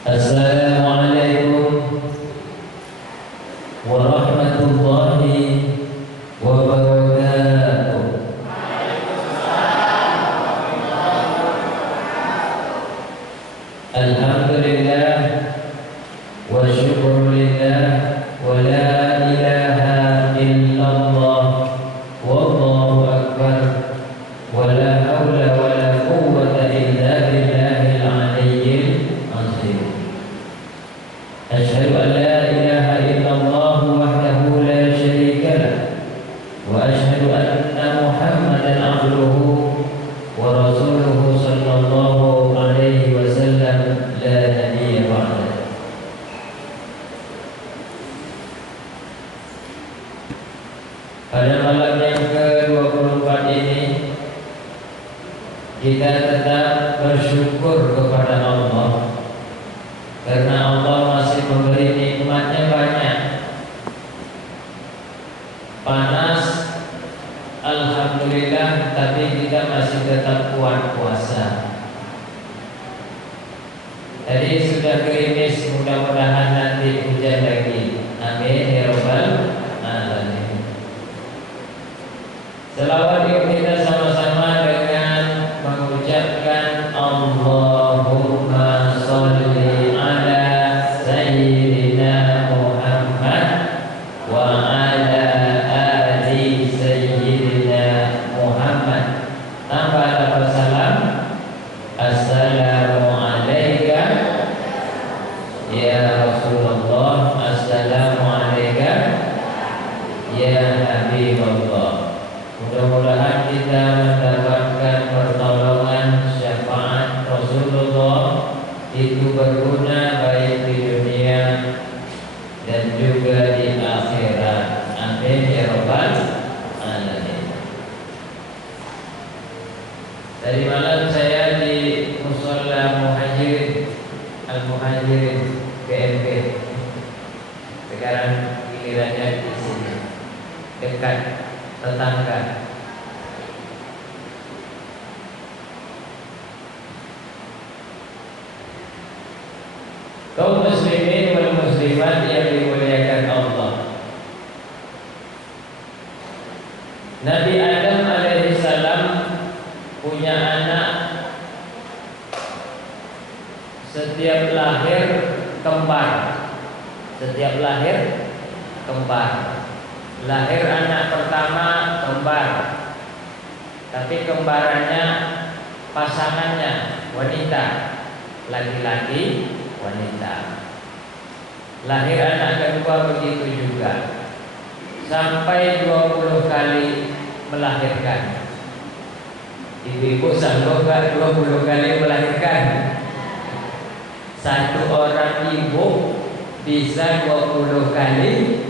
Assalamualaikum warahmatullahi wabarakatuh. Alhamdulillah wa syukurillah wa la ilaha illallah wallahu akbar wa la hawla wa la quwwata illa billahil aliyyil azim. Asyhadu an la ilaha illallah wahdahu la syarika lah wa asyhadu anna Muhammadan abduhu wa rasuluhu sallallahu alaihi wasallam la nabiyya ba'da. Pada malam yang ke-24 ini kita tetap bersyukur kepada Allah karena Allah masih memberi nikmatnya banyak. Panas, alhamdulillah, tapi kita masih tetap kuat puasa. Tadi sudah gerimis, mudah-mudahan nanti hujan lagi. Amin ya rabbal alamin. Selawat yuk kita sama-sama dengan mengucapkan Allahumma sholli ala sayyidina Muhammad wa ala ali sayyidina Muhammad. Tanpa ada salam. Assalamu alayka ya Rasulullah, assalamu alayka ya Habibullah. Mudah-mudahan kita mendapatkan pertolongan syafaat Rasulullah, itu berguna baik di dunia dan juga di akhirat. Amin ya rabbal alamin. Tadi malam saya di Musholla Muhajirin Al-Muhajirin BMP. Sekarang gilirannya di sini, dekat tetangga. Kaum muslimin wal muslimat yang dimuliakan Allah, Nabi Adam alaihissalam punya anak. Setiap lahir kembar. Setiap lahir kembar. Lahir anak pertama kembar, tapi kembarannya pasangannya wanita, laki-laki wanita. Lahir anak kedua begitu juga, sampai 20 kali melahirkan. Ibu-ibu sanggup gak 20 kali melahirkan? Satu orang ibu bisa 20 kali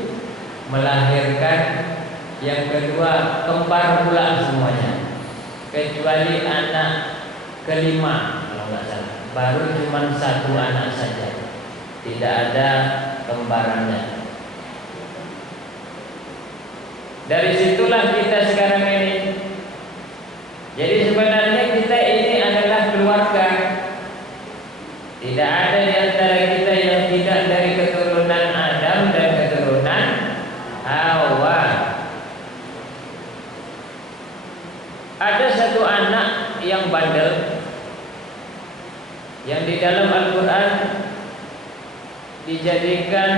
melahirkan. Yang kedua kembar pula semuanya, kecuali anak kelima kalau nggak salah, baru cuma satu anak saja, tidak ada kembarannya. Dari situlah kita sekarang ini. Jadi sebenarnya kita ini adalah keluarga. Tidak ada di antara kita yang tidak dari keturunan Adam dan keturunan Hawa. Ada satu anak yang bandel, yang di dalam Al-Quran dijadikan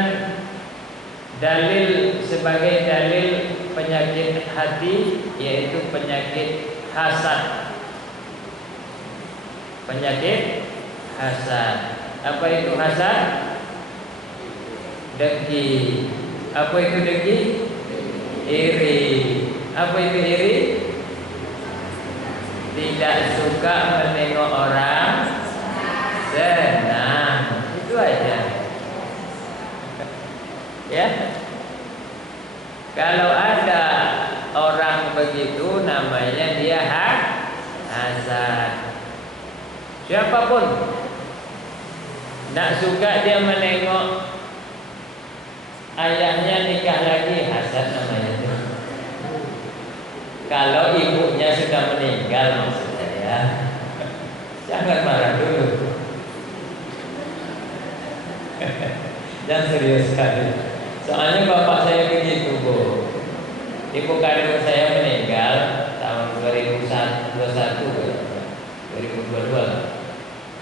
dalil sebagai dalil penyakit hati, yaitu penyakit hasad. Penyakit hasad. Apa itu hasad? Dengki. Apa itu dengki? Iri. Apa itu iri? Tidak suka menengok orang senang. Itu aja. Ya. Kalau ada orang begitu, namanya dia hasad. Siapapun nak suka dia menengok ayahnya nikah lagi, hasad namanya itu. Kalau ibunya sudah meninggal, maksud saya, jangan marah dulu. Dan serius sekali. Soalnya bapak saya begitu, Bu. Ibu kandung saya meninggal tahun 2022.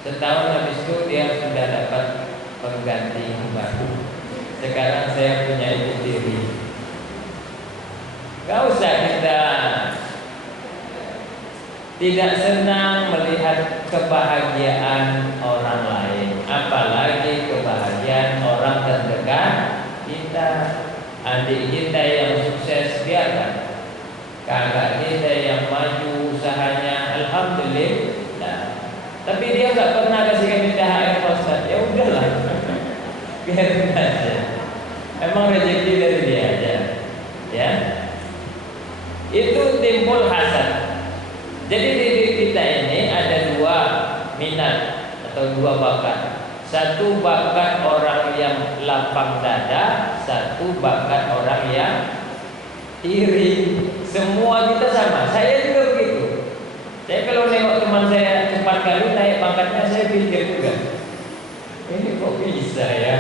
Setahun habis itu dia sudah dapat pengganti yang baru. Sekarang saya punya ibu tiri. Gak usah kita tidak senang melihat kebahagiaan orang lain, apalagi kebahagiaan orang terdekat kita. Adik kita yang sukses, biarkan. Kakak kita yang maju usahanya, alhamdulillah. Tapi dia nggak pernah kasih kami THR, Ustaz. Ya udahlah, biarin aja. Emang rezeki dari dia aja, ya. Itu timbul hasad. Jadi di diri kita ini ada dua minat atau dua bakat. Satu bakat orang yang lapang dada, satu bakat orang yang iri. Semua kita sama. Saya juga begitu. Saya kalau nengok teman saya 4 kali naik pangkatnya, saya pikir juga, ini kok bisa ya?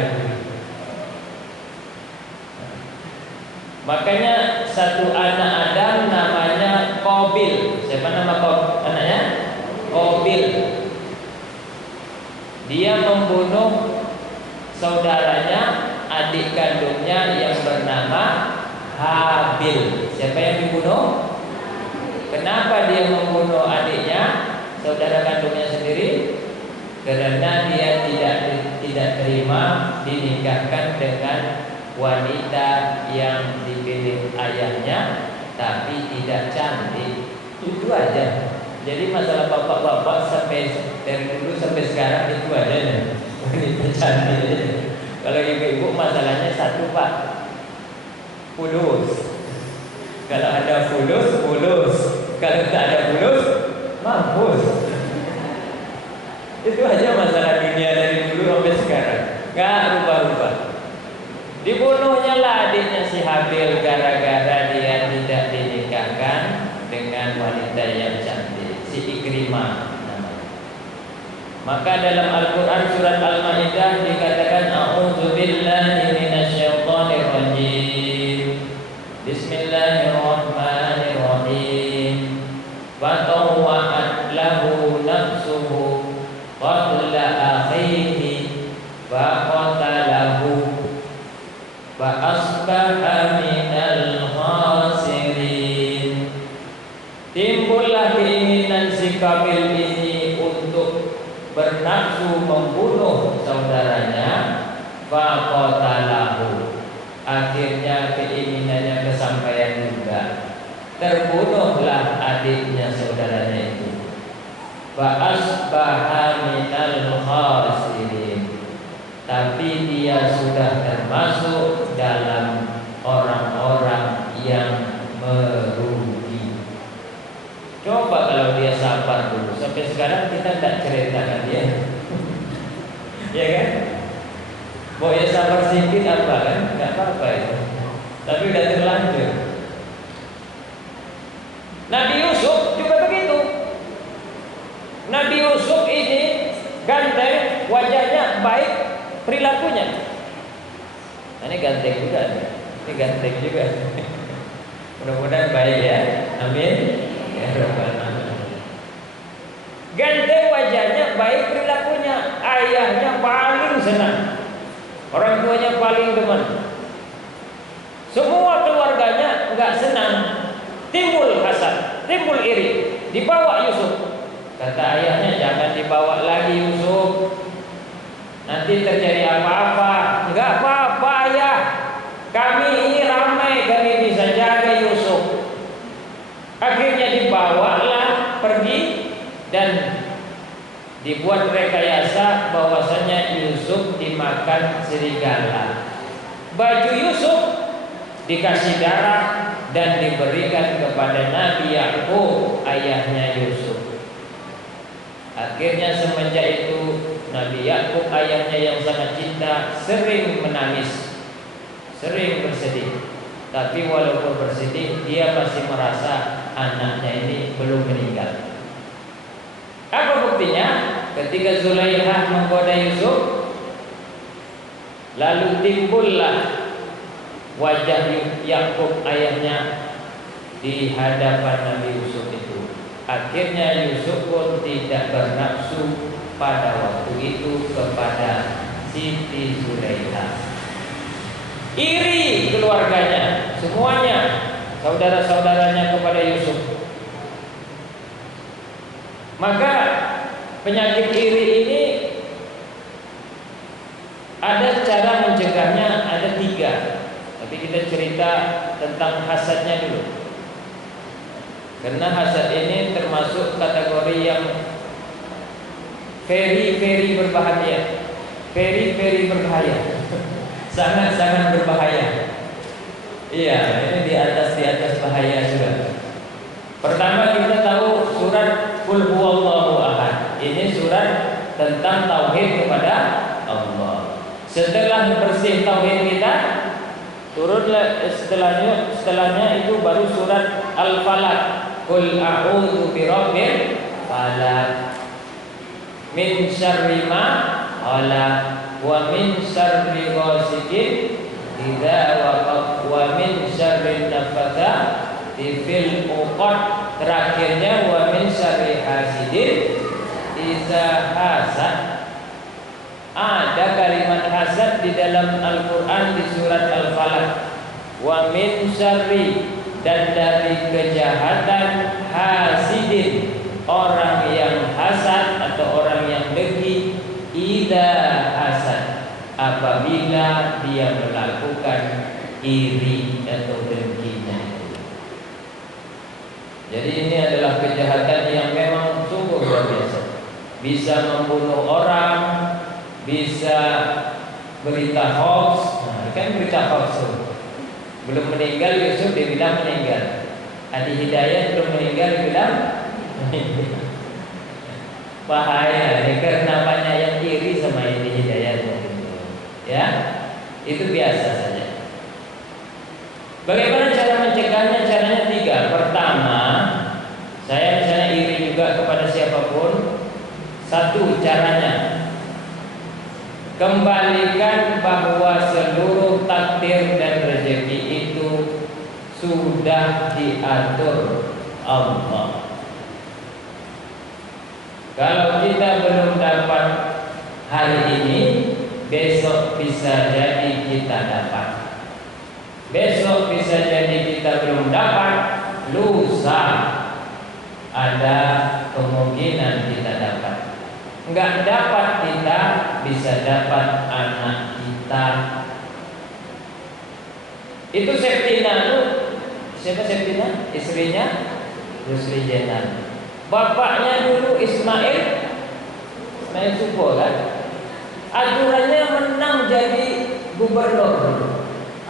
Makanya satu anak Adam namanya Qabil. Siapa nama anaknya? Qabil. Dia membunuh saudaranya, adik kandungnya yang bernama Habil. Siapa yang dibunuh? Kenapa dia membunuh adiknya, saudara kandungnya sendiri? Karena dia tidak terima dinikahkan dengan wanita yang dipilih ayahnya, tapi tidak cantik. Itu aja. Jadi masalah bapak-bapak sampai dari dulu sampai sekarang itu aja nih. Wanita cantik. Kalau ibu-ibu masalahnya satu, Pak, fulus. Kalau ada fulus, fulus. Kalau tak ada fulus, mampus. Itu aja masalah dunia dari dulu sampai sekarang. Gak rubah-rubah. Dibunuhnya lah adiknya si Habil gara-gara dia tidak dinikahkan dengan wanita yang cantik, si Ikrimah namanya. Maka dalam Al-Quran surat Al-Ma'idah dikatakan A'udzubillahi minasyaitonir rajim. Bismillahirrahmanirrahim. Wa tawwa'at lahu nafsuhu qatla akhihi wa qatalahu wa asbaha minal khasirin. Timbullah keinginan si Qabil ini untuk bernafsu membunuh saudaranya, fa qatalahu. Akhirnya keinginannya kesampaian juga. Terbunuhlah adiknya saudaranya itu. Fa asbaha minal khasirin. Tapi dia sudah termasuk dalam orang-orang yang merugi. Coba kalau dia sabar dulu. Sampai sekarang kita tidak ceritakan dia. Ya kan? Mau ya sabar sedikit apa kan? Tidak apa-apa itu. Tapi udah terlanjur. Nabi Yusuf juga begitu. Nabi Yusuf ini ganteng, wajahnya baik, perilakunya. Nah, ini ganteng juga. Ini ganteng juga. Mudah-mudahan baik ya. Amin. Ya Rabbal alamin. Ganteng wajahnya, baik perilakunya. Ayahnya paling senang. Orang tuanya paling demen. Semua keluarganya enggak senang. Timbul hasad, timbul iri. Dibawa Yusuf. Kata ayahnya, jangan dibawa lagi Yusuf. Nanti terjadi apa-apa. Enggak apa-apa ayah. Kami ini ramai, kami bisa jaga Yusuf. Akhirnya dibawalah pergi dan dibuat rekayasa bahwasanya Yusuf dimakan serigala. Baju Yusuf dikasih darah dan diberikan kepada Nabi Yakub, ayahnya Yusuf. Akhirnya semenjak itu Nabi Yakub, ayahnya yang sangat cinta, sering menangis, sering bersedih. Tapi walaupun bersedih, dia masih merasa anaknya ini belum meninggal. Apa buktinya? Ketika Zulaikha menggoda Yusuf, Lalu timbullah wajah Yakub ayahnya di hadapan Nabi Yusuf itu. Akhirnya Yusuf pun tidak bernafsu pada waktu itu kepada Siti Zulaikha. Iri keluarganya, semuanya, saudara-saudaranya kepada Yusuf. Maka penyakit iri ini ada cara mencegahnya, ada 3. Tapi kita cerita tentang hasadnya dulu. Karena hasad ini termasuk kategori yang very berbahaya. Very berbahaya. Sangat berbahaya. Iya, ini di atas bahaya sudah. Pertama kita tahu surat Qul huwallahu ahad. Ini surat tentang tauhid kepada Allah. Setelah bersih tauhid kita, turunlah setelahnya itu baru surat Al-Falaq. Qul a'udzu birabbil falaq min syarri ma khalaq wa min syarri ghasiqin idza waqab wa min syarri nafatsati fil 'uqad. Terakhirnya wa min syarri hasidin idza hasad. Ada kalimat hasad di dalam Al-Qur'an di surat Al-Falaq. Wa min syarri, dan dari kejahatan hasidin, orang yang hasad atau orang yang dengki, idza hasad, apabila dia melakukan iri atau dengkinya. Jadi ini adalah kejahatan yang memang sungguh luar biasa. Bisa membunuh orang, bisa berita hoax. Nah, kan berita hoax tuh. Belum meninggal Yusuf dibilang meninggal. Adi Hidayat belum meninggal dibilang meninggal. Bahaya ini karena banyak yang iri sama Adi Hidayat gitu. Ya, itu biasa saja. Bagaimana cara mencegahnya? Caranya 3. Pertama, saya misalnya iri juga kepada siapapun. 1 caranya, kembalikan bahwa seluruh takdir dan rezeki itu sudah diatur Allah. Kalau kita belum dapat hari ini, besok bisa jadi kita dapat. Besok bisa jadi kita belum dapat, lusa ada kemungkinan kita dapat. Enggak dapat kita bisa dapat anak kita. Itu Septina itu siapa? Septina istrinya Yusri Jenan. Bapaknya dulu Ismail Subo kan. Aturannya menang jadi gubernur.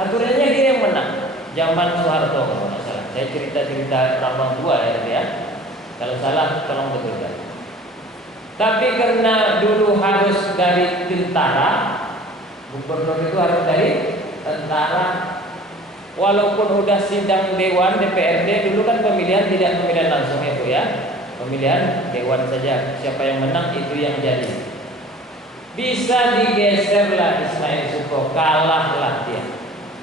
Aturannya dia yang menang. Zaman Soeharto kalau nggak salah. Saya cerita Rambang tua ya. Kalau salah tolong betulkan. Tapi karena dulu harus dari tentara, gubernur itu harus dari tentara. Walaupun udah sidang dewan DPRD, dulu kan pemilihan tidak pemilihan langsung itu ya, pemilihan dewan saja. Siapa yang menang itu yang jadi. Bisa digeserlah Ismail Suko, kalahlah dia,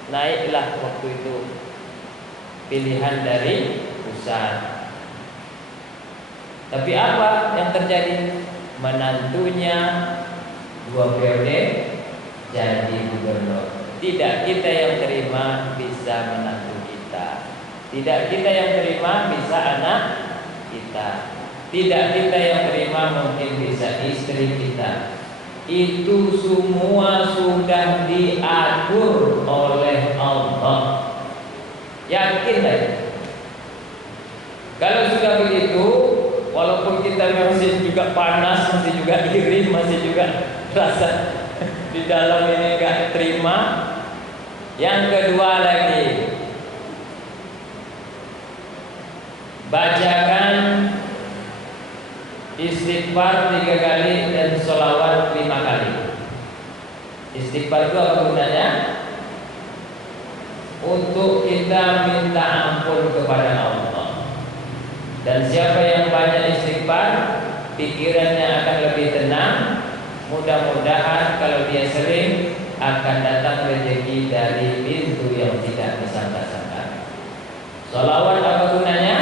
naiklah waktu itu pilihan dari pusat. Tapi apa yang terjadi? Menantunya 2 periode jadi gubernur. Tidak kita yang terima bisa menantu kita. Tidak kita yang terima bisa anak kita. Tidak kita yang terima mungkin bisa istri kita. Itu semua sudah diatur oleh Allah. Yakinlah. Kalau sudah begitu, walaupun kita masih juga panas, masih juga iri, masih juga rasa di dalam ini enggak terima. Yang kedua lagi, bacakan istighfar 3 kali dan sholawat 5 kali. Istighfar itu apa gunanya? Untuk kita minta ampun kepada Allah. Dan siapa yang banyak istighfar, pikirannya akan lebih tenang. Mudah-mudahan kalau dia sering akan datang rezeki dari pintu yang tidak disangka-sangka. Sholawat apa gunanya?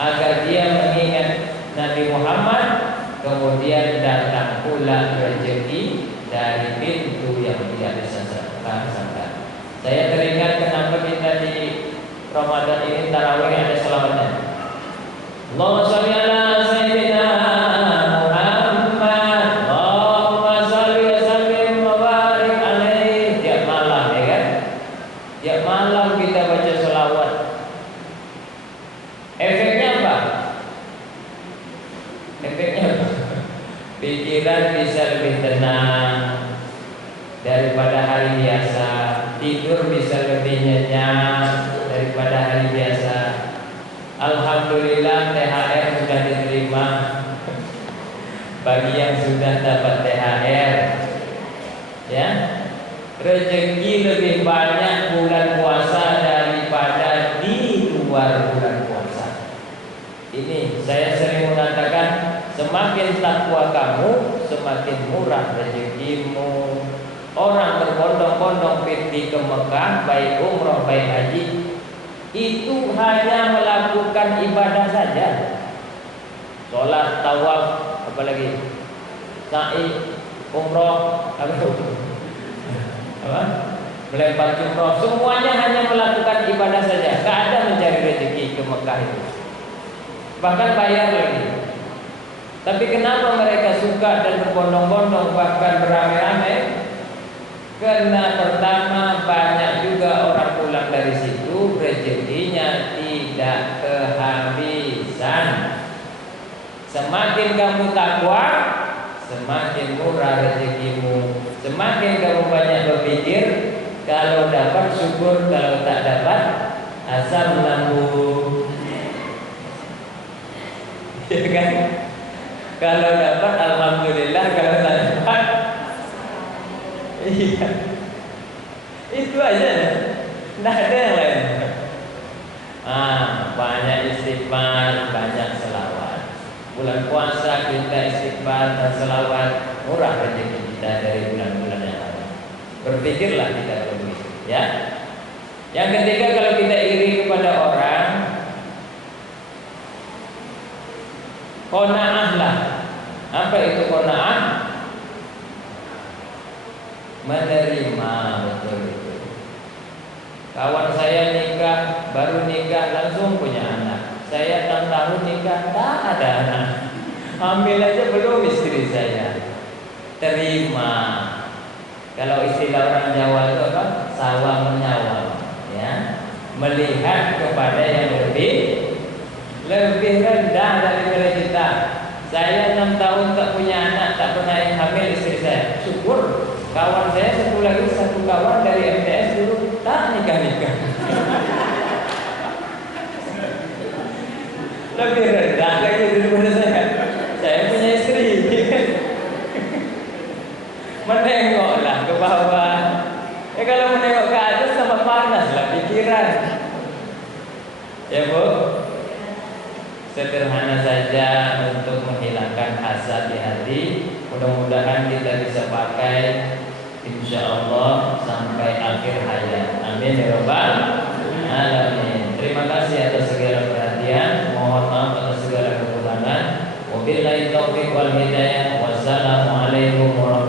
Agar dia mengingat Nabi Muhammad, kemudian datang pula rezeki dari pintu yang tidak disangka-sangka. Saya teringat kenapa kita di Ramadan ini tarawih ada selawatnya. Allahumma sholli ala sayyidina Muhammad, Allahumma sholli wa sallim wa barik alaihi. Tiap malam, ya kan? Tiap malam kita baca selawat. Efeknya apa? Efeknya apa? Pikiran bisa lebih tenang daripada hari biasa. Tidur bisa lebih nyenyak daripada hari biasa. Alhamdulillah THR sudah diterima bagi yang sudah dapat THR. Ya, rezeki lebih banyak bulan puasa daripada di luar bulan puasa. Ini saya sering mengatakan, semakin takwa kamu, semakin murah rezekimu. Orang berbondong-bondong pergi ke Mekah, baik umroh baik haji, itu hanya melakukan ibadah saja. Sholat, tawaf, apalagi sa'i, umroh, apa? Melempar jumroh, semuanya hanya melakukan ibadah saja. Tak ada mencari rezeki ke Mekah itu. Bahkan bayar lagi. Tapi kenapa mereka suka dan berbondong-bondong bahkan beramai-ramai? Karena pertama banyak juga orang pulang dari situ rezekinya tidak kehabisan. Semakin kamu takwa, semakin murah rezekimu. Semakin kamu banyak berpikir, kalau dapat syukur, kalau tak dapat asam lambung. Ya kan? Kalau dapat alhamdulillah, kalau tak dapat iya. Itu aja. Tidak ada yang lain. Banyak istighfar, banyak selawat. Bulan puasa kita istighfar dan selawat, murah rezeki kita dari bulan-bulan yang lain. Berpikirlah kita begitu, ya. Yang ketiga, kalau kita iri kepada orang, qanaahlah. Apa itu qanaah? Menerima, betul itu. Kawan saya nikah, baru nikah langsung punya anak. Saya 6 tahun nikah, tak ada anak. Hamil aja belum istri saya. Terima. Kalau istilah orang Jawa itu apa? Sawah menyawah, ya. Melihat kepada yang lebih rendah daripada kita. Saya 6 tahun tak punya anak, tak pernah hamil istri saya. Syukur. Kawan saya satu kawan dari MTS dulu tak nikah. Lebih rendah lagi daripada saya. Saya punya istri. Menengoklah ke bawah. Kalau menengok ke atas sama panaslah pikiran. Ya Bu, sederhana saja untuk menghilangkan hasad di hati. Mudah-mudahan kita bisa pakai insyaallah sampai akhir hayat. Amin ya rabbal alamin. Terima kasih atas segala perhatian. Mohon maaf atas segala kekurangan. Wabillahi taufiq wal hidayah. Wassalamualaikum warahmatullahi wabarakatuh.